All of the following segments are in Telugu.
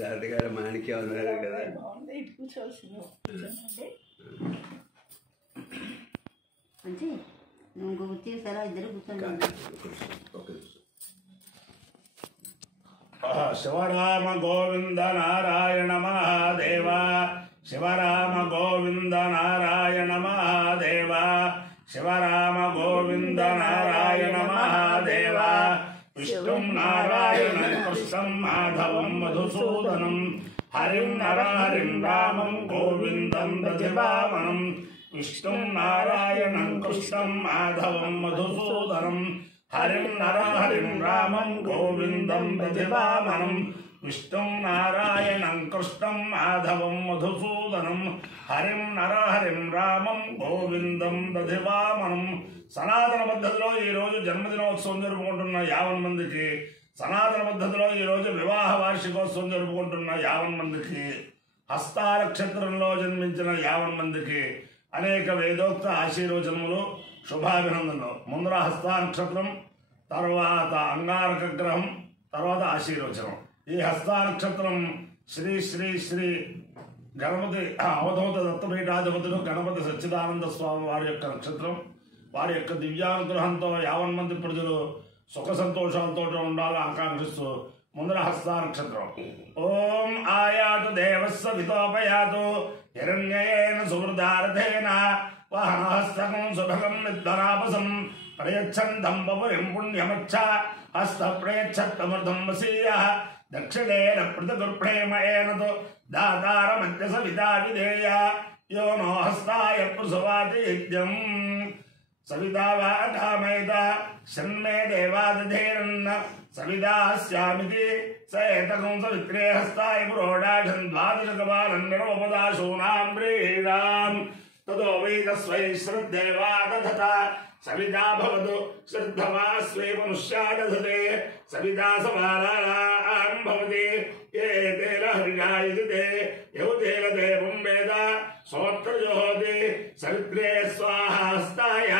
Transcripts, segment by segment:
తాతగారు మాణిక్యం ఉన్నారు కదా. ఇటు కూర్చోవలసింది మంచి నువ్వు కూర్చేసారా ఇద్దరు కూర్చోండి. శివరామ గోవింద నారాయణ మహాదేవ శివరామ గోవింద నారాయణ మహాదేవ శివరామ గోవింద నారాయణ మహాదేవ విష్ణుం నారాయణం కృష్ణం మాధవం మధుసూదనం హరిం నరహరిం రామం గోవిందం దధివామనం విష్ణుం నారాయణం కృష్ణం మాధవం మధుసూదనం హరిం నరహరిం రామం గోవిందం దధివామనం విష్ణుం నారాయణం కృష్ణం మాధవం మధుసూదనం హరిం నరహరిం రామం గోవిందం దధివామనం. సనాతన పద్ధతిలో ఈరోజు జన్మదినోత్సవం జరుపుకుంటున్న 50 మందికి, సనాతన పద్ధతిలో ఈరోజు వివాహ వార్షికోత్సవం జరుపుకుంటున్న 50 మందికి, హస్తా నక్షత్రంలో జన్మించిన 50 మందికి అనేక వేదోక్త ఆశీర్వచనములు, శుభాభినందనలు. ముందర హస్తా నక్షత్రం, తర్వాత అంగారక గ్రహం, తర్వాత ఆశీర్వచనం. ఈ హస్తా నక్షత్రం శ్రీ శ్రీ శ్రీ గణపతి అవధూత దత్తపీఠాధిపతులు గణపతి సచ్చిదానంద స్వామి వారి యొక్క నక్షత్రం. వారి యొక్క దివ్యానుగ్రహంతో 50 మంది ప్రజలు సుఖ సంతోషాలతో ఉండాలని ఆకాంక్షిస్తూ ముందర హస్తా నక్షత్రం. ఓం ఆయాతు దేవస్వ వితోపయాతు హిరణ్యేన సుమృదారథేన వాహనహస్తకం సుభగం విద్వరాపసం ప్రయచ్చందం బపురిం పుణ్యమచ్చ హస్త ప్రయచ్చత్తమృతం వసీయ దక్షిణేన పృథగుర్ప్రేమేనతో దాతారమధ్య సవితా విధేయ యో నో హస్తాయ ప్రసువాతి యజ్ఞం సవితా వాకామేత షణ్మే దేవాదధేరన్న సవితాస్యామితి సేతకం సవిత్రే హస్తాయ పురోడాశన్ ద్వాదశకపాలం నిరోపదాశూనాం వ్రీడాం తదో వై తస్మై శ్రద్ధేవా దధత సవితా భవతు శ్రద్ధవా స్వే మనుష్యా దధతే సవితా సమానాం భవతి ఏ తేన హరిణాయతే యౌతేన దేవం వేద సోత్రజోహోతి సవిత్రే స్వాహా హస్తాయ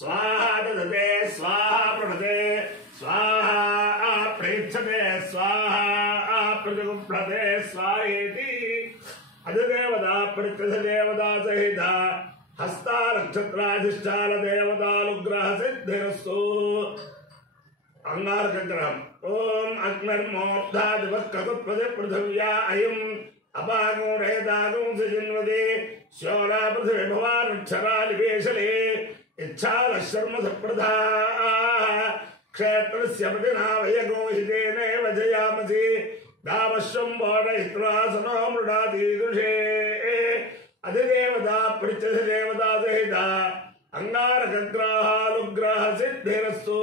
స్వాహా దధతే స్వాహా ప్రణతే స్వాహా ప్రేక్షతే స్వాహా ప్రతిగుప్రతే స్వాహేతి. అధిదేవతా ప్రత్యధిదేవతా సహిత హస్తా నక్షత్రాధిష్టాన దేవతానుగ్రహ సిద్ధిరస్తు. అంగారక గ్రహం. ఓం అగ్నిర్మోర్ధాధిపత్కృపతి పృథివ్యా అయం అపాగం రేతాగం సజిన్వదే శోరా పృథివీ భవానక్షరాలివేశలే ఇచ్ఛాల శర్మ సప్రధా క్షేత్రస్య ప్రతినావయగో హితేనేవ జయామసి దామశ్వం బోధయిత్వాసనో మృడాదీదృశే. అధిదేవతా ప్రత్యధిదేవతా సహిత అంగారక గ్రహానుగ్రహ సిద్ధిరస్తు.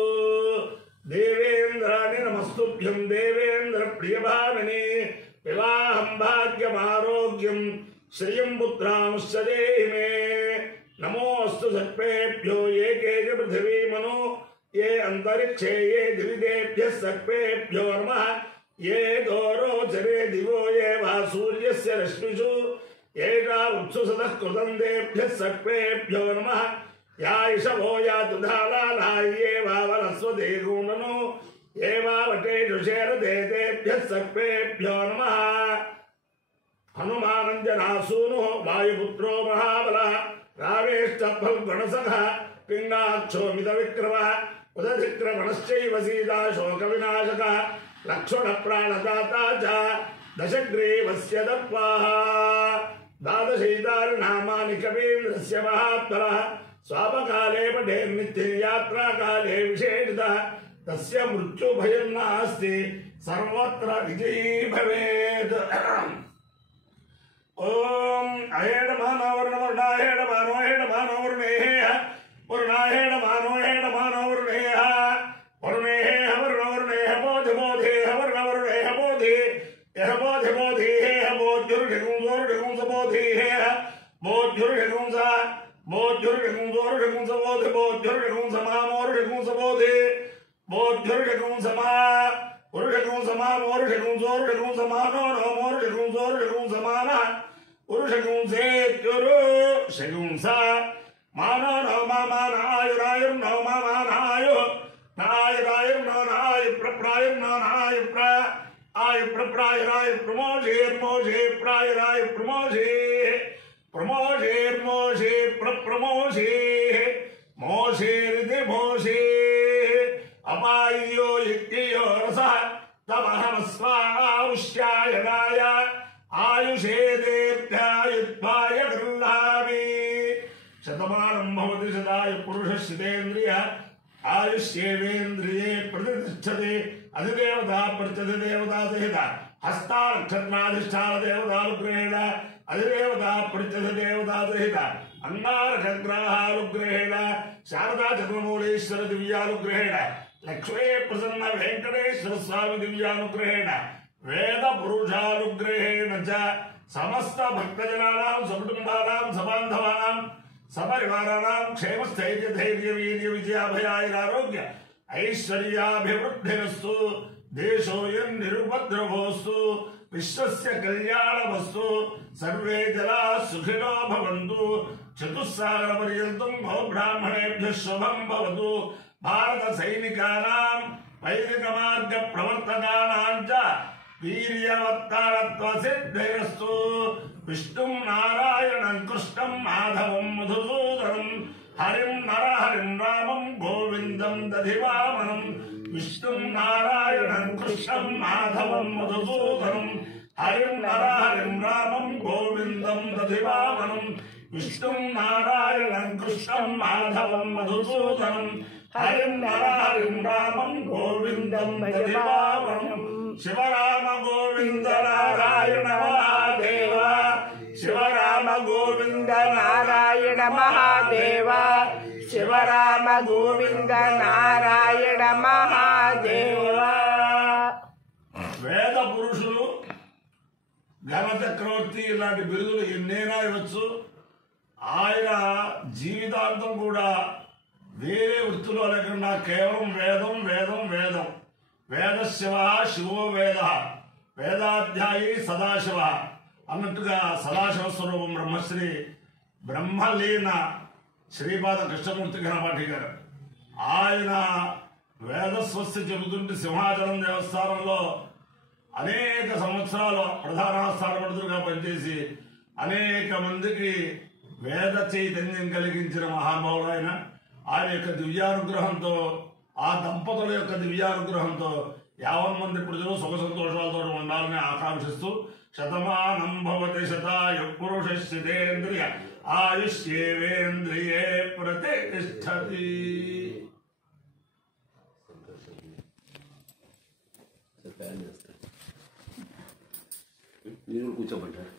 దేవేంద్రాని నమస్తుభ్యం దేవేంద్ర ప్రియభామిని వివాహం భాగ్యమారోగ్యం శ్రియం పుత్రాంశ్చ దేహి మే. నమోస్తు సర్పేభ్యో ఏ కేజ పృథివీమను ఏ అంతరిక్షే ఏ దివిదేభ్యః సర్పేభ్యో నమః ఏ దోరోచరే దివో ఏ వా సూర్యస్య రశ్మిషు ఏషా ఉత్సు సదః కృతం దేభ్యః సర్పేభ్యో నమః యా ఇషవో యాతు ధాలాలాయే వా వనస్వతే గూణను ఏ వా వటేషు శేరదేభ్యః సర్పేభ్యో నమః. హనుమానంజనాసూను వాయుపుత్రో మహాబలః రావేష్టఫల్గుణసఖः పింగాక్షోమిత విక్రమः ఉదధిక్రమణశ్చైవ సీతా శోక వినాశకः లక్ష్మణ ప్రాణదాతా చ దశగ్రీవస్య దత్వాః. ద్వాదశైతాని నామాని కవీంద్రస్య మహాత్మనః స్వాపకాలే పఠేన్నిత్యం యాత్రాకాలే విశేషితః తస్య మృత్యుభయం నాస్తి సర్వత్ర విజయీ భవేత్. ఓం అహేణమానో వర్ణవర్ణాహేణమానో హేణమానో వరుణేహ వరుణాహేణమానో హేణమానో వరుణేహ వరుణేహ వర్ణవర్ణేహ బోధి బోధేహ వర్ణవర్ణేహ బోధి యహ బోధి బోధీహేహ బోధ్యుర్హిగుంసోర్హిగుంస బోధీహేహ బోధ్యుర్హిగుంస బోధ్యుర్హిగుంసోర్హిగుంస బోధి బోధ్యుర్హిగుంస మామోర్హిగుంస బోధి బోధ్యుర్హిగుంస మా ఉరుషగుంస మామోర్హిగుంసోర్హిగుంస మానో నోమోర్హిగుంసోర్హిగుంస మాన ఉరుషగుంసేత్యురు షగుంస మానో నో మామానాయురాయుర్ నో మామానాయు నాయురాయుర్ నో నాయు ప్రప్రాయుర్ నో నాయు ప్ర आय प्रप्रायराय प्रमोषेर्मोषे प्रायराय प्रमोषे प्रमोषेर्मोषे प्रप्रमोषे मोषेरिति मोषे अपायो यज्ञयो रसः तमहमस्वाउष्यायनाय आयुषे देव्यायुत्वाय गृह्णामि शतमानं भवति शताय पुरुषस्येन्द्रिय आयुष्येवेन्द्रिये प्रतिष्ठते अधिदेवता प्रत्यधिदेवता सहित हस्ताक्षत्राधिष्ठान देवतानुग्रहेण अधिदेवता प्रत्यधिदेवता सहित अंगारकग्रहानुग्रहेण शारदा चंद्रमौलेश्वर दिव्यानुग्रहेण लक्ष्मी प्रसन्न वेंकटेश्वर स्वामी दिव्यानुग्रहेण वेद पुरुषानुग्रहेण च समस्त भक्तजनानां सकुटुम्बानां सबान्धवानां सपरिवाराणां क्षेमस्थैर्य धैर्य वीर्य विजयाभयारोग्य ऐश्वर्याभिवृद्धिरस्तु देशोऽयं निरुपद्रवोऽस्तु विश्वस्य कल्याणमस्तु सर्वे जनाः सुखिनो भवन्तु चतुस्सागरपर्यन्तं गो ब्राह्मणेभ्यः शुभं भवतु भारत सैनिकानां वैदिकमार्ग प्रवर्तकानां च वीर्यवत्तारत्वसिद्धिरस्तु विष्णुं नारायणं कृष्णं माधवं मधुसूदनं हरिं नरहरिं रामं गोविन्दं दधिवामनं विष्णुं नारायणं कृष्णं माधवं मधुसूदनं हरिं नरहरिं रामं गोविन्दं दधिवामनं विष्णुं नारायणं कृष्णं माधवं मधुसूदनं हरिं नरहरिं रामं गोविन्दं दधिवामनं शिवराम गोविंद नारायण महादेव शिवराम गोविंद नारायण महादेव शिवराम गोविंद नारायण महादेव వేద పురుషులు ఘన చక్రవర్తి ఇలాంటి బిరుదులు ఎన్నైనా ఇవ్వచ్చు. ఆయన జీవితాంతం కూడా వేరే వృత్తిలో లేకుండా కేవలం వేదం వేదం వేదం వేద శివ శివో వేద వేదాధ్యాయి సదాశివ అన్నట్టుగా సదాశివ స్వరూపం బ్రహ్మశ్రీ బ్రహ్మలీన శ్రీపాద కృష్ణమూర్తి ఘనపాఠి గారు. ఆయన వేదస్వస్తి చెబుతుంటే సింహాచలం దేవస్థానంలో అనేక సంవత్సరాలు ప్రధానాస్థాన పండితులుగా పనిచేసి అనేక మందికి వేద చైతన్యం కలిగించిన మహానుభావులు ఆయన. ఆయన యొక్క దివ్యానుగ్రహంతో ఆ దంపతుల యొక్క దివ్యానుగ్రహంతో 50 మంది ప్రజలు సుఖ సంతోషాలతో ఉండాలని ఆకాంక్షిస్తూ శతమానం భవతి శతాయ పురుషస్యేంద్రియ ఆయుష్యేవేంద్రియే ప్రతిష్టతి. మీరు కూర్చోబడ్డారు.